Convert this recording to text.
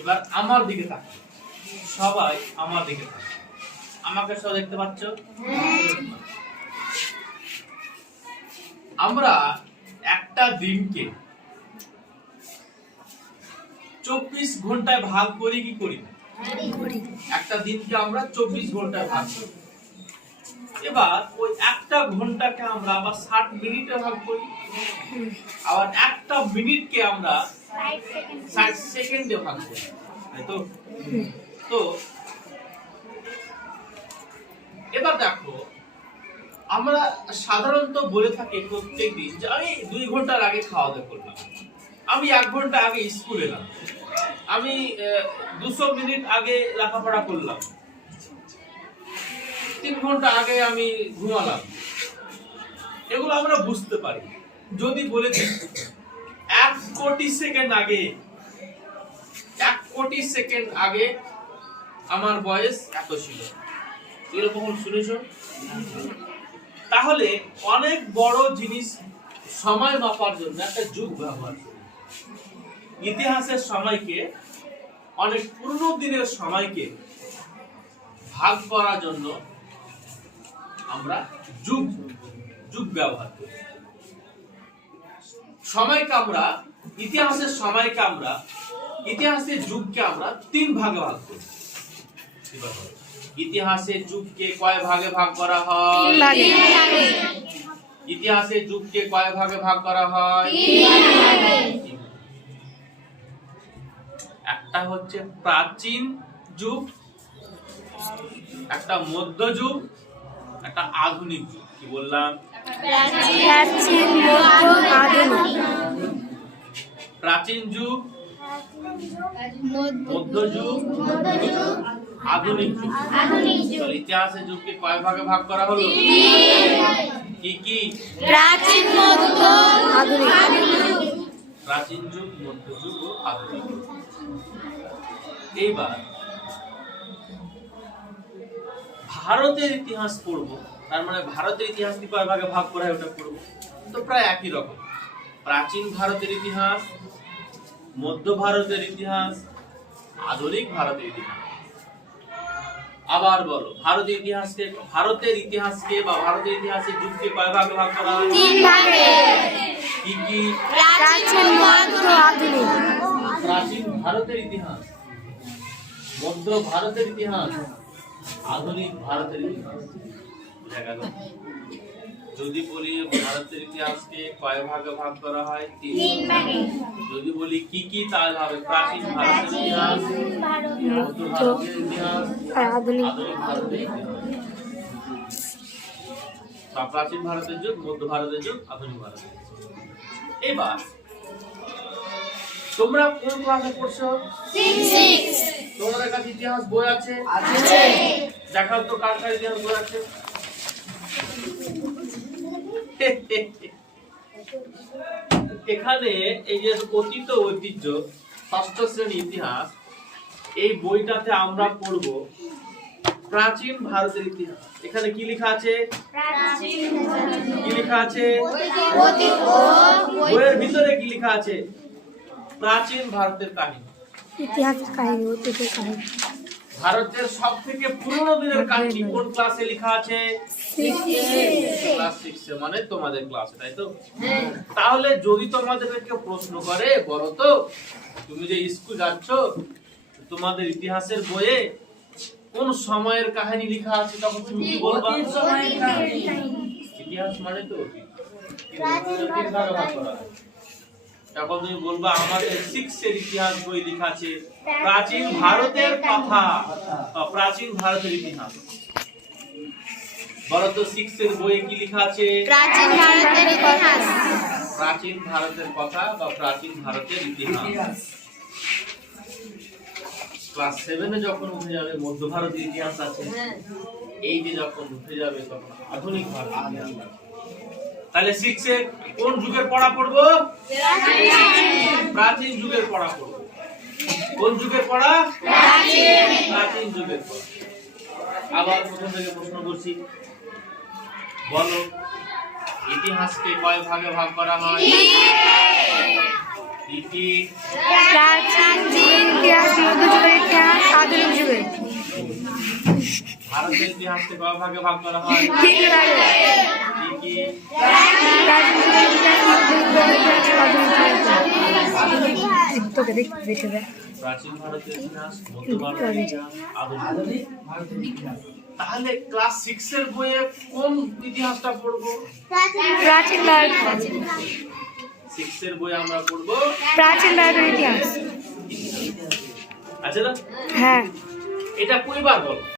এবার আমার দিকে তাকাও, সবাই আমার দিকে তাকাও। আমাকে সব দেখতে পাচ্ছ? আমরা একটা দিনকে 24 ঘন্টায় ভাগ করি কি করি না? একটা দিনকে আমরা 24 ঘন্টায় ভাগ করি। এবার ওই একটা ঘন্টাকে আমরা আবার 60 মিনিটে ভাগ করি, আবার একটা মিনিটকে আমরা 60 সেকেন্ডে ভাগ করি, তাই তো? তো এবার দেখো, আমরা সাধারণত বলে থাকি প্রত্যেকদিন যে আমি 2 ঘন্টার আগে খাওয়া দাওয়া করলাম, আমি 1 ঘন্টা আগে স্কুলে এলাম, আমি 200 মিনিট আগে লেখাপড়া করলাম, 3 ঘন্টা আগে আমি ঘুমালাম। এগুলো আমরা বুঝতে পারি। যদি বলে দিই 1 কোটি সেকেন্ড আগে, 1 কোটি সেকেন্ড আগে আমার বয়স এত ছিল, এরকম শুনেছো? তাহলে অনেক বড় জিনিস সময় মাপার জন্য একটা যুগ ব্যবহার করি। ইতিহাসের সময়কে, অনেক পুরনো দিনের সময়কে ভাগ করার জন্য আমরা যুগ যুগ ব্যবহার করি। সময়কে আমরা, ইতিহাসের সময়কে আমরা, ইতিহাসের যুগকে আমরা 3 ভাগে ভাগ করি। ইতিহাসের যুগকে কয় ভাগে ভাগ করা হয়? 3 ভাগে। ইতিহাসের যুগকে কয় ভাগে ভাগ করা হয়? 3 ভাগে। একটা হচ্ছে প্রাচীন যুগ, একটা মধ্যযুগ, একটা আধুনিক যুগ। কি বললাম? প্রাচীন, মধ্য, আধুনিক। প্রাচীন যুগ, মধ্যযুগ, আধুনিক যুগ। তাহলে ইতিহাসের যুগকে কয় ভাগে ভাগ করা হলো? কি কি? প্রাচীন, মধ্য, আধুনিক। প্রাচীন যুগ, মধ্যযুগ ও আধুনিক যুগ। এইবার ভারতের ইতিহাস পড়বো, তার মানে ভারতের ইতিহাসকে কয় ভাগে ভাগ করা হয় ওটা পড়বো। তো প্রায় একই রকম। প্রাচীন ভারতের ইতিহাস, মধ্য ভারতের ইতিহাস, আধুনিক ভারতের ইতিহাস। আবার বলো, ভারতের ইতিহাসকে বা ভারতের ইতিহাসের যুগকে কয় ভাগে ভাগ করা হয়? 3 ভাগে। কি কি? প্রাচীন, মধ্য, আধুনিক। প্রাচীন ভারতের ইতিহাস, মধ্য ভারতের ইতিহাস, আধুনিক ভারতের ইতিহাস। বুঝা গেল? যদি বলি ভারতের ইতিহাসকে কয় ভাগে ভাগ করা হয়? 3 ভাগে। যদি বলি কি কি, তাহলে হবে প্রাচীন ভারতের ইতিহাস, মধ্য ভারতের ইতিহাস, আধুনিক ভারতের ইতিহাস। প্রাচীন ভারতের যুগ, মধ্য ভারতের যুগ, আধুনিক ভারতের যুগ। এবার তোমরা কোন ক্লাসে পড়ছো? 6। তোমাদের কাছে ইতিহাস বই আছে? দেখাও তো কার কার ইতিহাস বই আছে। এখানে এই যে অতীত ঐতিহ্য, 6ষ্ঠ শ্রেণী ইতিহাস, এই বইটাতে আমরা পড়ব প্রাচীন ভারতের ইতিহাস। এখানে কি লেখা আছে? কি লেখা আছে? বইয়ের ভিতরে কি লেখা আছে? প্রাচীন ভারতের কাহিনী, ইতিহাসের কাহিনী, ঐতিহ্যের কাহিনী। ভারতের সব থেকে পুরনো দিনের কাহিনী কোন ক্লাসে লেখা আছে? ক্লাস 6 মানে তোমাদের ক্লাসে, তাই তো? তাহলে যদি তোমাদেরকে কেউ প্রশ্ন করে, বলো তো তুমি যে স্কুল যাচ্ছ, তোমাদের ইতিহাসের বইয়ে কোন সময়ের কাহিনী লেখা আছে, তখন তুমি কি বলবা? ইতিহাস মানে তো অতীত। তখন তুমি বলবা আমাদের 6 এর ইতিহাস বই লেখা আছে প্রাচীন ভারতের কথা, প্রাচীন ভারতের ইতিহাস। বলো তো 6 এর বইয়ে কি লেখা আছে? প্রাচীন ভারতের ইতিহাস। প্রাচীন ভারতের কথা বা প্রাচীন ভারতের ইতিহাস। ক্লাস 7 এ যখন উঠে যাবে মধ্য ভারতের ইতিহাস আছে, এই যে যখন উঠে যাবে তখন আধুনিক ভারতের ইতিহাস আছে। তাহলে 6 এ কোন যুগের পড়া পড়বো? প্রাচীন যুগের পড়া পড়বো। কোন যুগের পড়া? প্রাচীন যুগের পড়া। আবার প্রথম থেকে প্রশ্ন করছি, বলো ইতিহাসকে কয় ভাগে ভাগ করা হয়? প্রাচীন ইতিহাস, ভারতের ইতিহাসকে কয় ভাগে ভাগ করা হয়? তিন ভাগে। কি কি? তোকে দেখ দেখে দেখ। প্রাচীন ভারতের ইতিহাস, মধ্য ভারতের ইতিহাস, আধুনিক ভারতের ইতিহাস। তাহলে ক্লাস 6 এর বইয়ে কোন ইতিহাসটা পড়বো? প্রাচীন ভারত 6 এর বই আমরা পড়বো প্রাচীন ভারতের ইতিহাস। আচ্ছা না? হ্যাঁ। এটা কয়বার বলো?